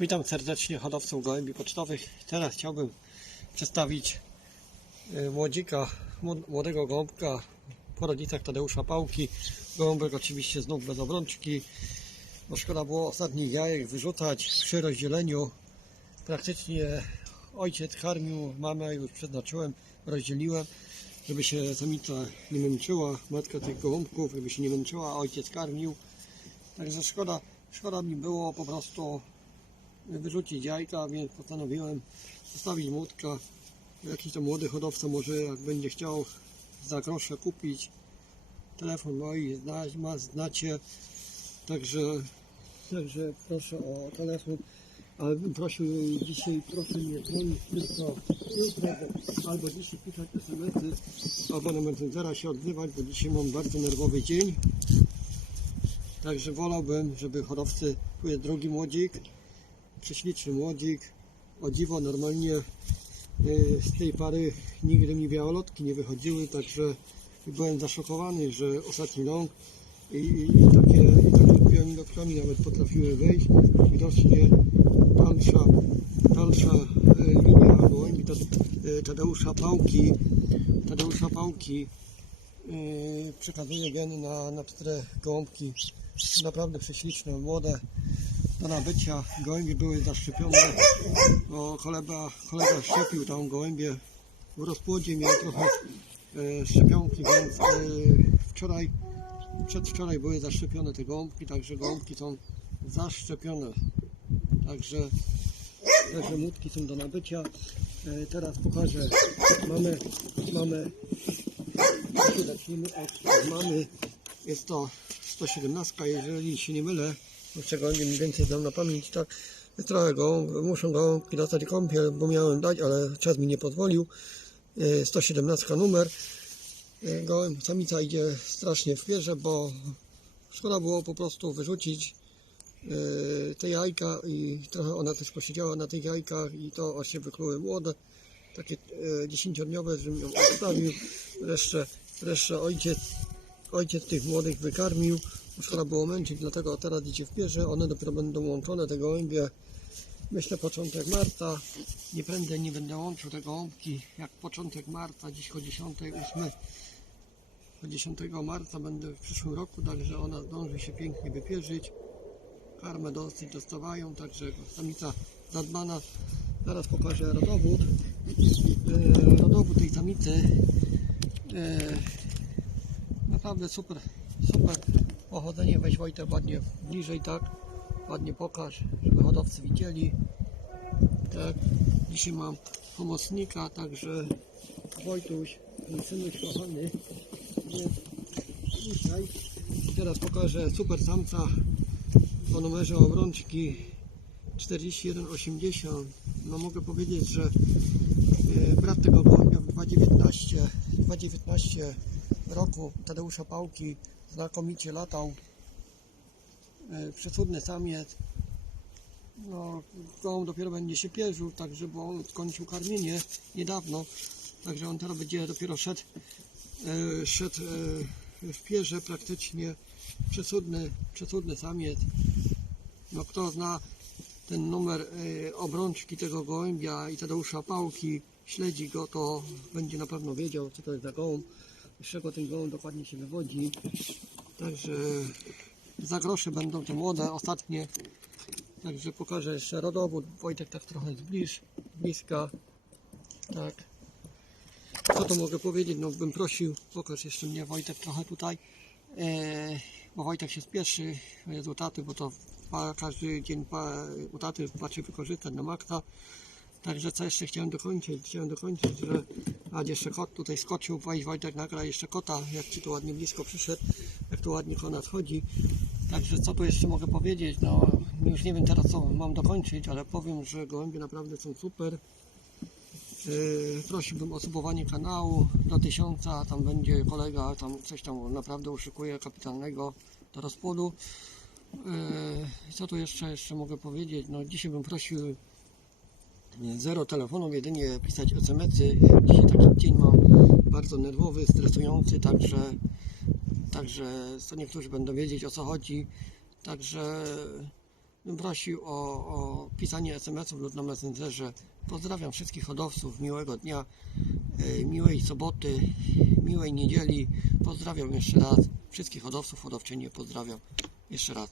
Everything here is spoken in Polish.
Witam serdecznie hodowców gołębi pocztowych. Teraz chciałbym przedstawić y, młodzika, młod- młodego gołąbka po rodzicach Tadeusza Pałki. Gołąbek oczywiście znów bez obrączki, bo szkoda było ostatnich jajek wyrzucać przy rozdzieleniu. Praktycznie ojciec karmił, mamę już przeznaczyłem, rozdzieliłem, żeby się samica nie męczyła, matka tych gołąbków, żeby się nie męczyła, ojciec karmił. Także szkoda, szkoda mi było po prostu wyrzucić jajka, więc postanowiłem zostawić młotka. Jakiś to młody hodowca może jak będzie chciał za grosze kupić. Telefon mój zna, ma, znacie. Także, także proszę o telefon. Ale bym prosił dzisiaj proszę nie dzwonić tylko jutro, bo albo dzisiaj pisać SMS-y, albo na Messengera się odzywać, bo dzisiaj mam bardzo nerwowy dzień. Także wolałbym, żeby hodowcy, tu jest drugi młodzik, prześliczny młodzik. O dziwo normalnie y, z tej pary nigdy mi białolotki nie wychodziły, także byłem zaszokowany, że ostatni ląg i, i, i takie, i takie nawet potrafiły wejść. Widocznie dalsza, dalsza y, linia gołębi y, Tadeusza Pałki, Tadeusza Pałki przekazuje geny na, na cztery gołąbki naprawdę prześliczne, młode do nabycia. Gołębie były zaszczepione, bo kolega, kolega szczepił tam gołębie w rozpłodzie, miał trochę e, szczepionki, więc e, wczoraj, przedwczoraj były zaszczepione te gołąbki, także gołąbki są zaszczepione. Także, także młotki są do nabycia. E, teraz pokażę, mamy, mamy, od mamy, jest to 117, jeżeli się nie mylę, z czego nie więcej znam na pamięć, tak, trochę go, muszę go dostać kąpiel, bo miałem dać, ale czas mi nie pozwolił. E, 117 numer. E, Gołęb, samica idzie strasznie w pierze, bo szkoda było po prostu wyrzucić e, te jajka i trochę ona też posiedziała na tych jajkach i to aż się wykluły młode, takie e, dziesięciodniowe, żebym ją odstawił. Wreszcie ojciec, ojciec tych młodych wykarmił. Szkoda było męczyć, dlatego teraz idzie w pierze. One dopiero będą łączone, te gołębie. Myślę początek marca. Nie prędzej nie będę łączył te gołąbki jak początek marca, dziś o 10, 8. O 10 marca będę w przyszłym roku, także ona zdąży się pięknie wypierzyć. Karmę dosyć dostawają, także samica zadbana. Zaraz pokażę rodowód. E, Rodowód tej samicy. E, Naprawdę super, super pochodzenie. Weź Wojtek ładnie bliżej, tak? Ładnie pokaż, żeby hodowcy widzieli. Tak, dzisiaj mam pomocnika, także Wojtuś, mój synuś kochany, dzisiaj. Teraz pokażę super samca o numerze obrączki 4180. No mogę powiedzieć, że e, brat tego gołębia w 2019, 2019 roku Tadeusza Pałki znakomicie latał. E, Przecudny samiec. No, gołąb dopiero będzie się pierzył, także bo on skończył karmienie niedawno. Także on teraz będzie dopiero szedł, e, szedł e, w pierze praktycznie. Przecudny, przecudny samiec. No kto zna ten numer obrączki tego gołębia i Tadeusza Pałki, śledzi go, to będzie na pewno wiedział, co to jest za gołąb, z czego ten gołąb dokładnie się wywodzi. Także za grosze będą te młode, ostatnie. Także pokażę jeszcze rodowód. Wojtek tak trochę zbliż, bliska. Tak. Co tu mogę powiedzieć? No bym prosił, pokaż jeszcze mnie Wojtek trochę tutaj. E, bo Wojtek się spieszy, jest u taty, bo to pa, każdy dzień pa, u taty patrzy wykorzystać na maksa. Także co jeszcze chciałem dokończyć? Chciałem dokończyć, że a jeszcze kot tutaj skoczył, weź Wojtek nagra jeszcze kota, jak ci tu ładnie blisko przyszedł, jak tu ładnie kona schodzi. Także co tu jeszcze mogę powiedzieć? No już nie wiem teraz co mam dokończyć, ale powiem, że gołębie naprawdę są super. Yy, prosiłbym o subowanie kanału do tysiąca, tam będzie kolega, tam coś tam naprawdę uszykuje kapitalnego do rozpłodu. Yy, co tu jeszcze, jeszcze mogę powiedzieć? No dzisiaj bym prosił zero telefonów, jedynie pisać SMS-y. Dzisiaj taki dzień mam bardzo nerwowy, stresujący, także, także co niektórzy będą wiedzieć o co chodzi. Także bym prosił o, o pisanie SMS-ów lub na Messengerze. Pozdrawiam wszystkich hodowców, miłego dnia, y, miłej soboty, miłej niedzieli. Pozdrawiam jeszcze raz wszystkich hodowców, hodowczynie pozdrawiam jeszcze raz.